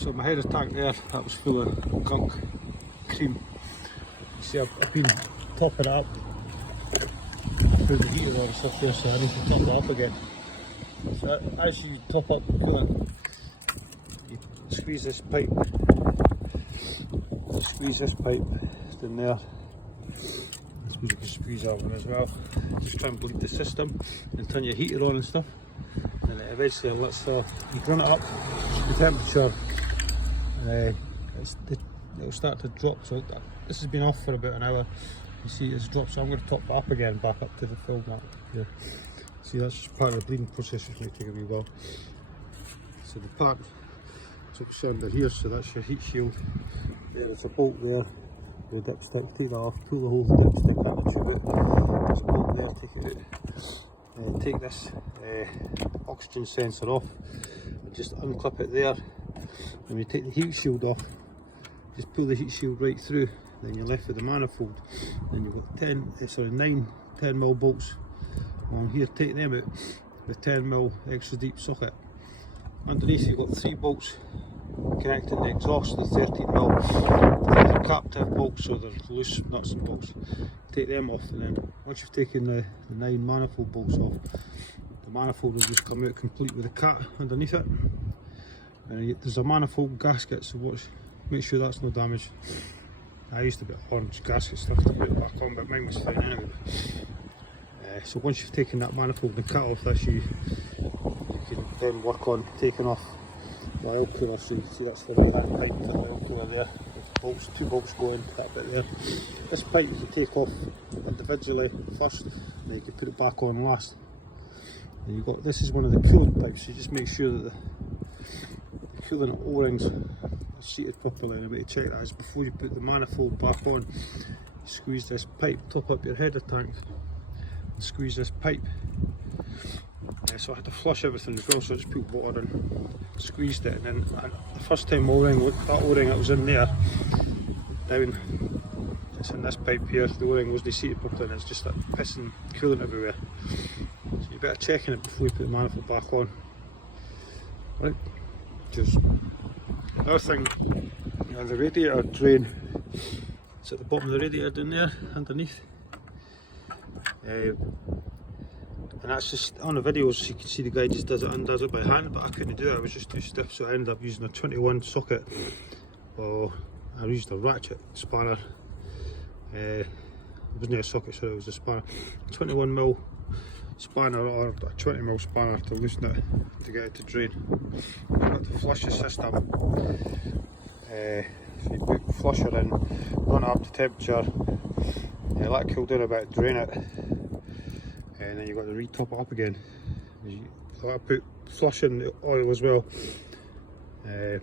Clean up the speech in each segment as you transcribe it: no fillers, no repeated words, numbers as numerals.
So my header tank there, that was full of gunk cream. You see I've been topping it up. I put the heater on and stuff there, so I need to top it up again. So as you top up the coolant, you squeeze this pipe in there. I suppose you can squeeze that one as well. Just try and bleed the system and turn your heater on and stuff. And it eventually lets you run it up the temperature. It'll start to drop. So this has been off for about an hour. You see it's dropped, so I'm going to top it up again, back up to the full mark here. See, that's just part of the bleeding process, which may take a wee while. So the part, so it's under here, so that's your heat shield. There's a bolt there, the dipstick, take that off, pull the whole dipstick out of the tube. There's a bolt there, take it out. Take this oxygen sensor off, and just unclip it there. And we take the heat shield off, just pull the heat shield right through, then you're left with the manifold. Then you've got 9 10mm bolts on here, take them out with 10mm extra deep socket. Underneath you've got 3 bolts connecting the exhaust, the 13mm. They're captive bolts, so they're loose nuts and bolts. Take them off, and then once you've taken the 9 manifold bolts off, the manifold will just come out complete with a cat underneath it. And there's a manifold gasket, so make sure that's no damaged. I used a bit of orange gasket stuff to put it back on, but mine was fine anyway. So once you've taken that manifold and cat off this, you can then work on taking off the oil cooler. So you can see that's the right hand pipe to the oil cooler there. Bolts, 2 bolts go into that bit there. This pipe you can take off individually first, and then you can put it back on last. And you've got, this is one of the coolant pipes, so you just make sure that the coolant O-rings are seated properly. And the way to check that is before you put the manifold back on, you squeeze this pipe, top up your header tank, and squeeze this pipe. So I had to flush everything as well, so I just put water in, squeezed it, and then the first time that O-ring that was in there, down, it's in this pipe here, the O-ring wasn't seated properly, and it's just like pissing coolant everywhere. So you better checking it before you put the manifold back on. Right, cheers. Another thing, the radiator drain, it's at the bottom of the radiator down there, underneath. And that's just, on the videos you can see the guy just does it, undoes it by hand, but I couldn't do it, I was just too stiff, so I ended up using a 21 socket. Well, I used a ratchet spanner. It wasn't a socket, so it was a spanner. 21mm spanner or a 20mm spanner to loosen it, to get it to drain. You've got to flush the system. So you put the flusher in, run it up to temperature, let it cool down a bit, drain it, and then you've got to re-top it up again. I put flush in the oil as well, and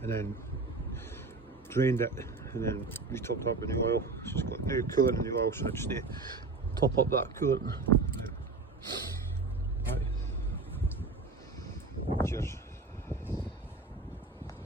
then drained it, and then re-topped up in the oil. So it's got new coolant in the oil, so I just need to top up that coolant. Right. Cheers.